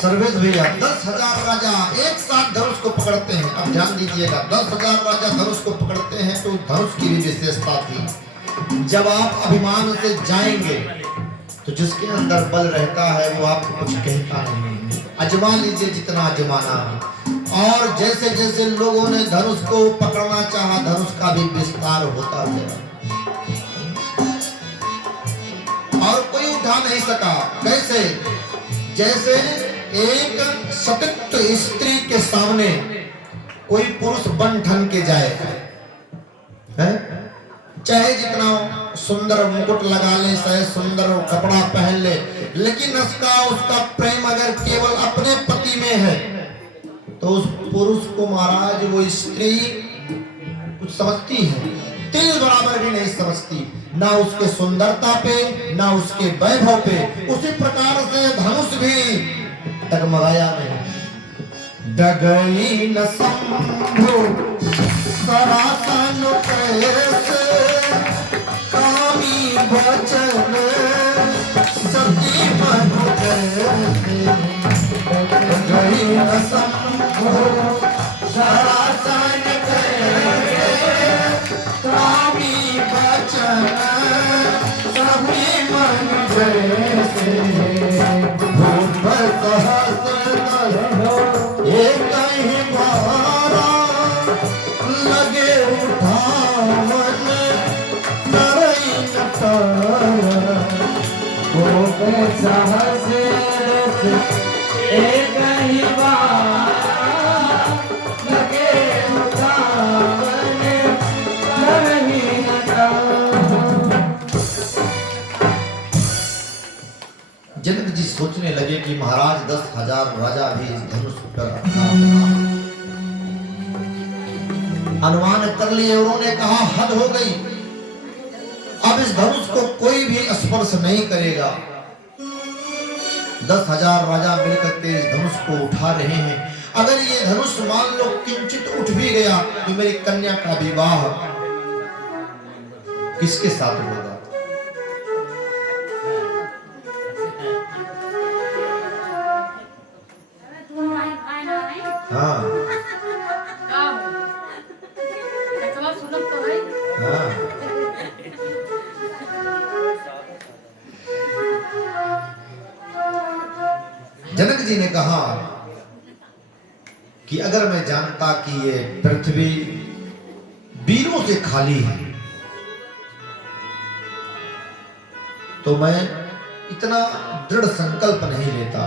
सर्वेश भैया 10,000 राजा एक साथ धनुष को पकड़ते हैं। अब ध्यान दीजिएगा, 10,000 राजा धनुष को पकड़ते हैं तो धनुष की भी विशेषता थी। जब आप अभिमान से जाएंगे तो जिसके अंदर बल रहता है वो आपको कुछ कहता नहीं। अजमा लीजिए जितना अजमाना। और जैसे जैसे लोगों ने धनुष को पकड़ना चाहा, धनुष का भी विस्तार होता गया और कोई उठा नहीं सका। कैसे? जैसे एक सतत स्त्री के सामने कोई पुरुष बन ठन के जाए, है? चाहे जितना सुंदर मुकुट लगा ले, चाहे सुंदर कपड़ा पहन ले, लेकिन उसका प्रेम अगर केवल अपने पति में है तो उस पुरुष को महाराज वो स्त्री कुछ समझती है, तिल बराबर भी नहीं समझती, ना उसके सुंदरता पे ना उसके वैभव पे। उसी प्रकार से धनुष भी डगमगाया नहीं। डगई न संभो सरासन कैसे कामी वचन सती मनु कैसे। डगई न संभो सरासन कैसे कामी वचन सती मनु कैसे। एक ही बारा लगे उठावन तरई नटारा। वो साहस एक ही बारा लगे उठावन तरई नटारा। जनक जी सोचने लगे कि महाराज 10,000 राजा भी इस धनुष पर अनुमान कर लिए। उन्होंने कहा हद हो गई, अब इस धनुष को कोई भी स्पर्श नहीं करेगा। 10,000 राजा मिलकर के इस धनुष को उठा रहे हैं। अगर ये धनुष मान लो किंचित उठ भी गया तो मेरी कन्या का विवाह किसके साथ होगा? हाँ जनक जी ने कहा कि अगर मैं जानता कि ये पृथ्वी वीरों से खाली है तो मैं इतना दृढ़ संकल्प नहीं लेता।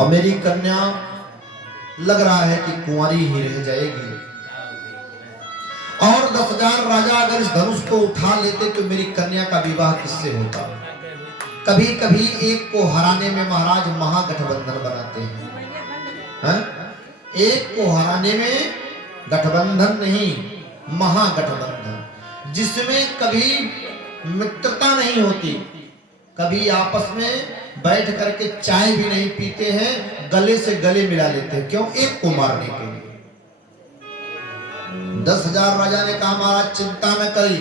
और मेरी कन्या लग रहा है कि कुंवारी ही रह जाएगी। और 10,000 राजा अगर इस धनुष को उठा लेते तो मेरी कन्या का विवाह किससे होता? कभी कभी एक को हराने में महाराज महागठबंधन बनाते हैं। एक को हराने में गठबंधन नहीं, महागठबंधन, जिसमें कभी मित्रता नहीं होती, कभी आपस में बैठ करके चाय भी नहीं पीते हैं, गले से गले मिला लेते हैं। क्यों? एक को मारने के लिए। 10,000 राजा ने कहा महाराज चिंता न करी,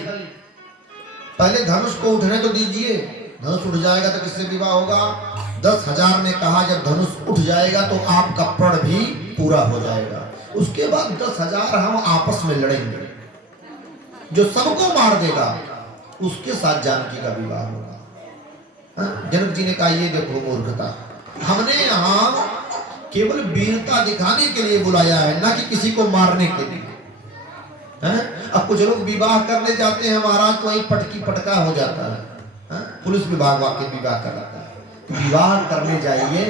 पहले धनुष को उठने तो दीजिए, धनुष उठ जाएगा तो किससे विवाह होगा? 10,000 ने कहा जब धनुष उठ जाएगा तो आपका प्रण भी पूरा हो जाएगा, उसके बाद 10,000 हम आपस में लड़ेंगे, जो सबको मार देगा उसके साथ जानकी का विवाह होगा। जनक जी ने कहा ये देखो मूर्खता, हमने यहाँ केवल वीरता दिखाने के लिए बुलाया है, ना कि किसी को मारने के लिए। अब कुछ लोग विवाह करने जाते हैं महाराज तो वही पटकी पटका हो जाता है। पुलिस विभाग वाकई विवाह कराता है। विवाह करने जाइए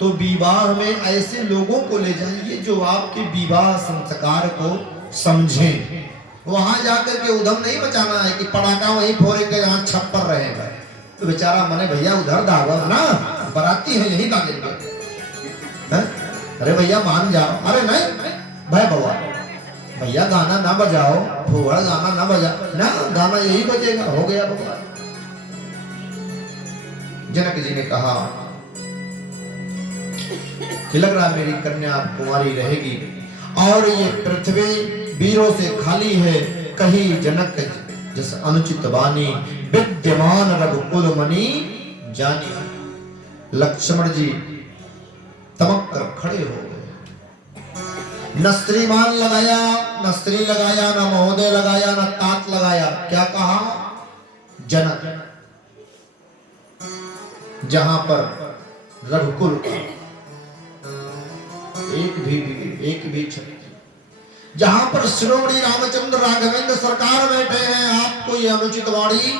तो विवाह में ऐसे लोगों को ले जाइए जो आपके विवाह संस्कार को समझें। वहां जाकर के उधम नहीं बचाना है कि पटाखा वहीं फोड़ेंगे जहां छप्पर रहेगा, तो बेचारा मने भैया उधर दागा ना, बराती है यही दागेंगे। अरे भैया मान जाओ, अरे नहीं भाई बाबा भैया गाना ना बजाओ, फुहड़ गाना ना बजा ना, गाना यही बजेगा, हो गया बाबा। जनक जी ने कहा कि लग रहा मेरी कन्या कुंवारी रहेगी और ये पृथ्वी वीरों से खाली है, कही जनक जस अनुचित वाणी, विद्यमान रघुकुल मणि जानी। लक्ष्मण जी तमक कर खड़े हो गए, न श्रीमान लगाया, न स्त्री लगाया, न महोदय लगाया, न तात लगाया, क्या कहा? जनक। जहां पर रघुकुल एक भी छत्री, जहां पर श्रोमणी रामचंद्र राघवेंद्र सरकार बैठे हैं, आपको ये अनुचित वाणी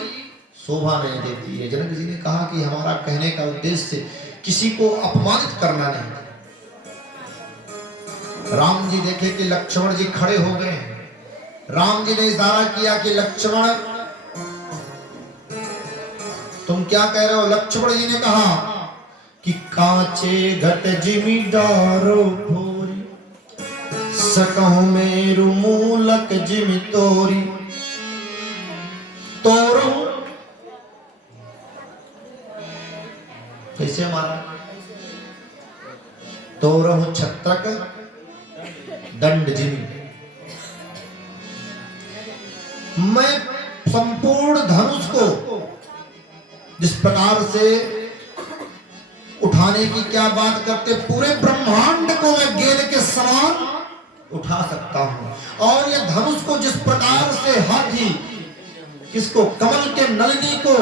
शोभा नहीं देती है। जनक जी ने कहा कि हमारा कहने का उद्देश्य किसी को अपमानित करना नहीं। राम जी देखे कि लक्ष्मण जी खड़े हो गए। राम जी ने इशारा किया कि लक्ष्मण तुम क्या कह रहे हो? लक्ष्मण जी ने कहा कि कांचे घट जिमि डारो भोरी, सकहु मेरु मूलक जिमि तोरी। तोरो कैसे मारा? तोरहु छत्रक दंड जिमि। मैं संपूर्ण धनुष को जिस प्रकार से उठाने की क्या बात करते, पूरे ब्रह्मांड को मैं गेंद के समान उठा सकता हूं। और ये धनुष को जिस प्रकार से हाथी किसको, कमल के नलिनी को